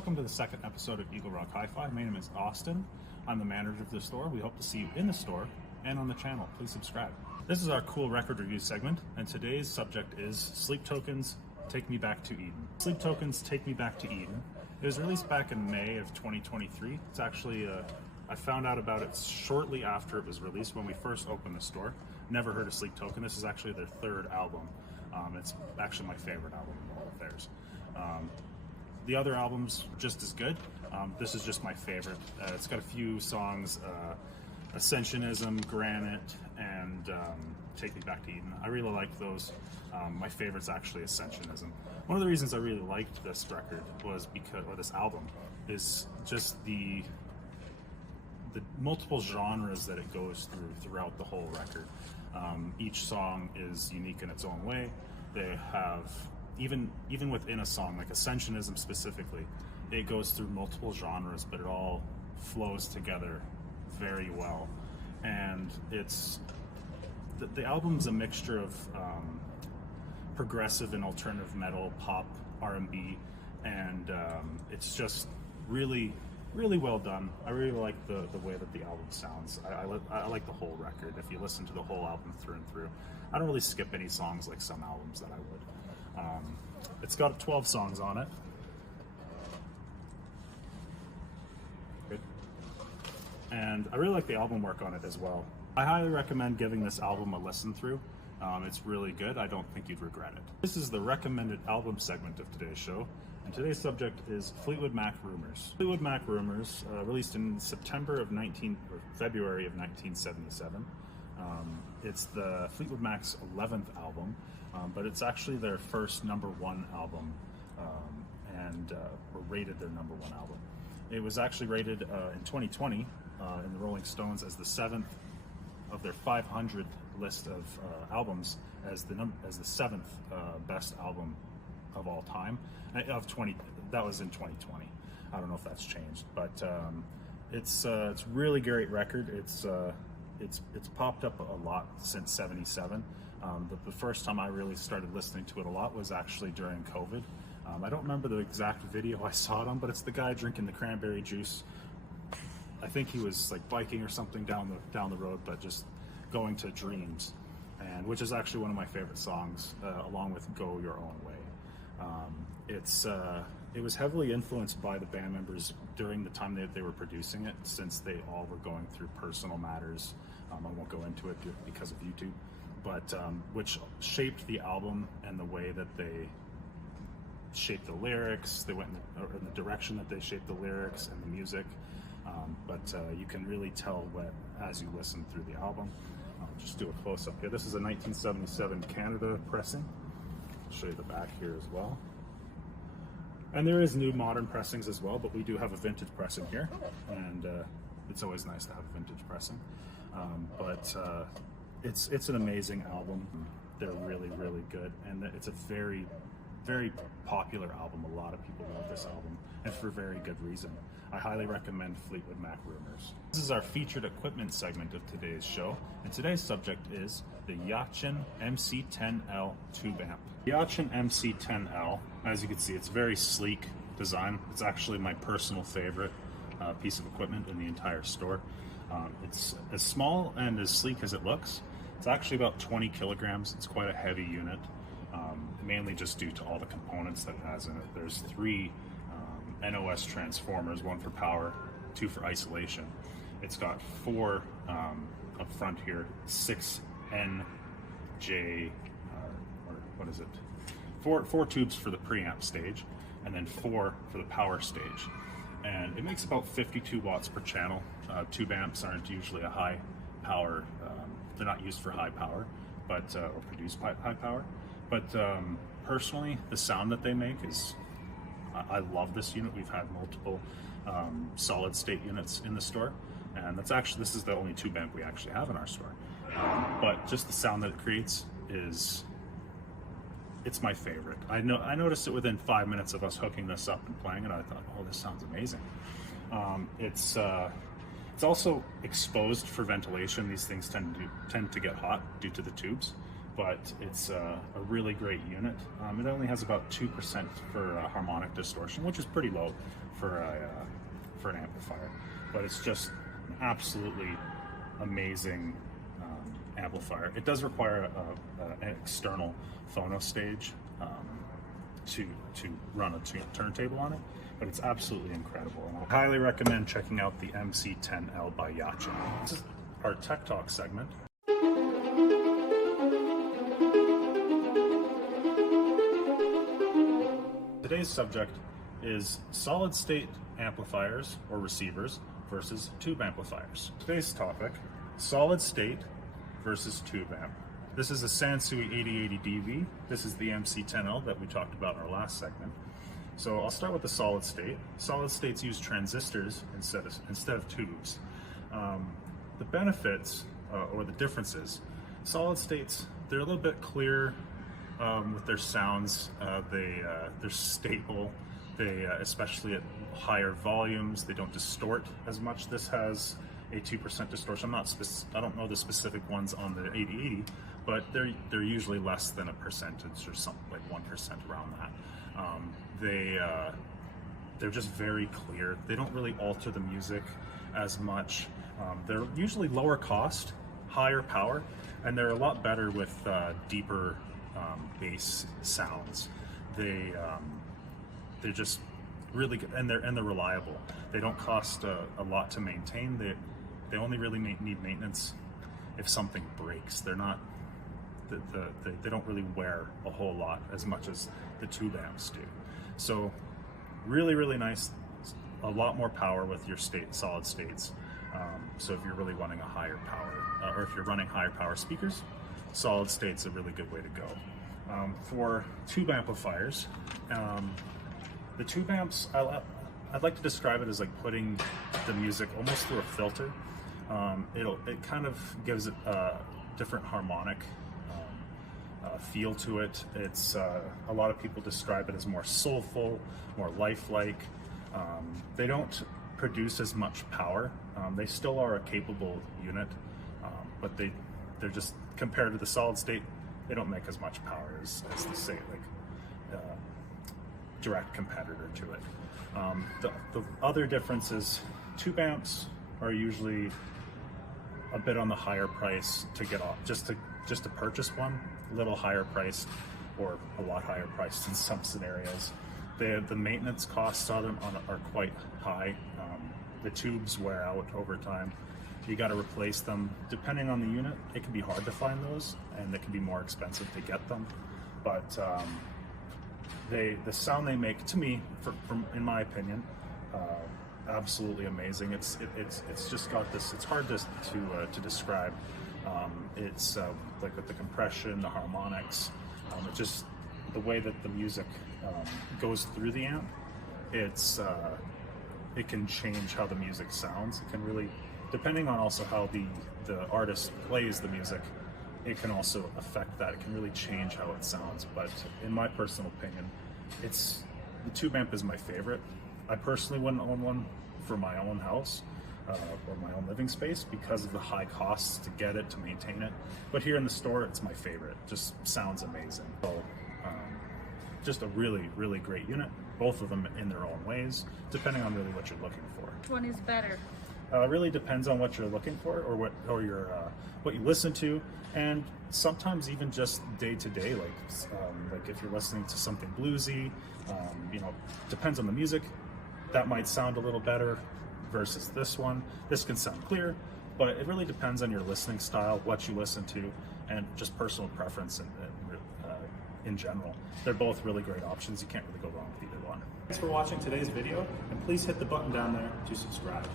Welcome to the second episode of Eagle Rock Hi-Fi. My name is Austin. I'm the manager of the store. We hope to see you in the store and on the channel. Please subscribe. This is our cool record review segment, and today's subject is Sleep Tokens, Take Me Back to Eden. Sleep Tokens, Take Me Back to Eden. It was released back in May of 2023. It's actually, I found out about it shortly after it was released when we first opened the store. Never heard of Sleep Token. This is actually their third album. It's actually my favorite album of all of theirs. The other album's just as good. This is just my favorite. It's got a few songs, Ascensionism, Granite, and Take Me Back to Eden. I really like those. My favorite's actually Ascensionism. One of the reasons I really liked this record was because, or this album, is just the multiple genres that it goes throughout the whole record. Each song is unique in its own way. They have, even within a song, like Ascensionism specifically, it goes through multiple genres, but it all flows together very well. And it's, the album's a mixture of progressive and alternative metal, pop, R&B, and it's just really well done. I really like the way that the album sounds. I like the whole record. If you listen to the whole album through and through, I don't really skip any songs like some albums that I would. It's got 12 songs on it. Good. And I really like the album work on it as well. I highly recommend giving this album a listen through. It's really good. I don't think you'd regret it. This is the recommended album segment of today's show, and today's subject is Fleetwood Mac Rumours. Fleetwood Mac Rumours, released in February of 1977. It's the Fleetwood Mac's 11th album, but it's actually their first #1 album, or rated their #1 album. It was actually rated in 2020 in the Rolling Stones as the 7th of their 500 list of albums, as the 7th best album of all time. That was in 2020. I don't know if that's changed, but it's really great record. It's popped up a lot since '77. The first time I really started listening to it a lot was actually during COVID. I don't remember the exact video I saw it on, but it's the guy drinking the cranberry juice. I think he was like biking or something down the road, but just going to Dreams, and which is actually one of my favorite songs, along with Go Your Own Way. It was heavily influenced by the band members during the time that they were producing it, since they all were going through personal matters. I won't go into it because of YouTube, but which shaped the album and the way that they shaped the lyrics. They went in the direction that they shaped the lyrics and the music. But you can really tell as you listen through the album. I'll just do a close-up here. This is a 1977 Canada pressing. I'll show you the back here as well. And there is new modern pressings as well, but we do have a vintage pressing here, and it's always nice to have a vintage pressing. It's an amazing album. They're really good, and it's a very popular album. A lot of people love this album, and for very good reason. I highly recommend Fleetwood Mac Rumours. This is our featured equipment segment of today's show, and today's subject is the Yachtchen MC10L tube amp. The Yachtchen MC10L, as you can see, it's a very sleek design. It's actually my personal favorite piece of equipment in the entire store. It's as small and as sleek as it looks. It's actually about 20 kilograms. It's quite a heavy unit, mainly just due to all the components that it has in it. There's 3 NOS transformers, 1 for power, 2 for isolation. It's got 4 up front here, 6 NJ, or what is it? 4 tubes for the preamp stage, and then 4 for the power stage. And it makes about 52 watts per channel. Tube amps aren't usually a high power, they're not used for high power, but or produce high power. But personally, the sound that they make is, I love this unit. We've had multiple solid state units in the store, and this is the only tube amp we actually have in our store. But just the sound that it creates it's my favorite. I noticed it within 5 minutes of us hooking this up and playing it. I thought, oh, this sounds amazing. It's also exposed for ventilation. These things tend to get hot due to the tubes. but it's a really great unit. It only has about 2% for harmonic distortion, which is pretty low for an amplifier, but it's just an absolutely amazing amplifier. It does require an external phono stage to run a turntable on it, but it's absolutely incredible. And I highly recommend checking out the MC10L by Yachin. This is our Tech Talk segment. Today's subject is solid state amplifiers or receivers versus tube amplifiers. Today's topic, solid state versus tube amp. This is a Sansui 8080DV. This is the MC10L that we talked about in our last segment. So I'll start with the solid state. Solid states use transistors instead of tubes. The benefits or the differences, solid states, they're a little bit clearer with their sounds. They're stable. They, especially at higher volumes, they don't distort as much. This has a 2% distortion. I don't know the specific ones on the 8080, but they're usually less than a percentage or something like 1% around that. They're just very clear. They don't really alter the music as much. They're usually lower cost, higher power, and they're a lot better with deeper bass sounds. They're just really good, and they're reliable. They don't cost a lot to maintain. They only really need maintenance if something breaks. They're not they don't really wear a whole lot as much as the tube amps do. So really nice. A lot more power with your solid states. So if you're really running a higher power, or if you're running higher power speakers, solid state's a really good way to go. For tube amplifiers, the tube amps, I'd like to describe it as like putting the music almost through a filter. It kind of gives it a different harmonic feel to it. It's a lot of people describe it as more soulful, more lifelike. They don't produce as much power. They still are a capable unit, but they're just, compared to the solid state, they don't make as much power as the say like direct competitor to it. The other difference is tube amps are usually a bit on the higher price to get off, just to purchase one, a little higher priced, or a lot higher priced in some scenarios. The maintenance costs on them are quite high. The tubes wear out over time. You got to replace them. Depending on the unit, it can be hard to find those, and it can be more expensive to get them. But the sound they make, to me, in my opinion, absolutely amazing. It's just got this. It's hard to describe. It's like with the compression, the harmonics, it just the way that the music goes through the amp. It can change how the music sounds. It can really, depending on also how the artist plays the music, it can also affect that. It can really change how it sounds. But in my personal opinion, the tube amp is my favorite. I personally wouldn't own one for my own house or my own living space because of the high costs to get it, to maintain it. But here in the store, it's my favorite. Just sounds amazing. So, just a really great unit. Both of them in their own ways, depending on really what you're looking for. Which one is better? Really depends on what you're looking for, or what you listen to, and sometimes even just day to day. Like if you're listening to something bluesy, depends on the music. That might sound a little better versus this one. This can sound clear, but it really depends on your listening style, what you listen to, and just personal preference in general. They're both really great options. You can't really go wrong with either one. Thanks for watching today's video, and please hit the button down there to subscribe.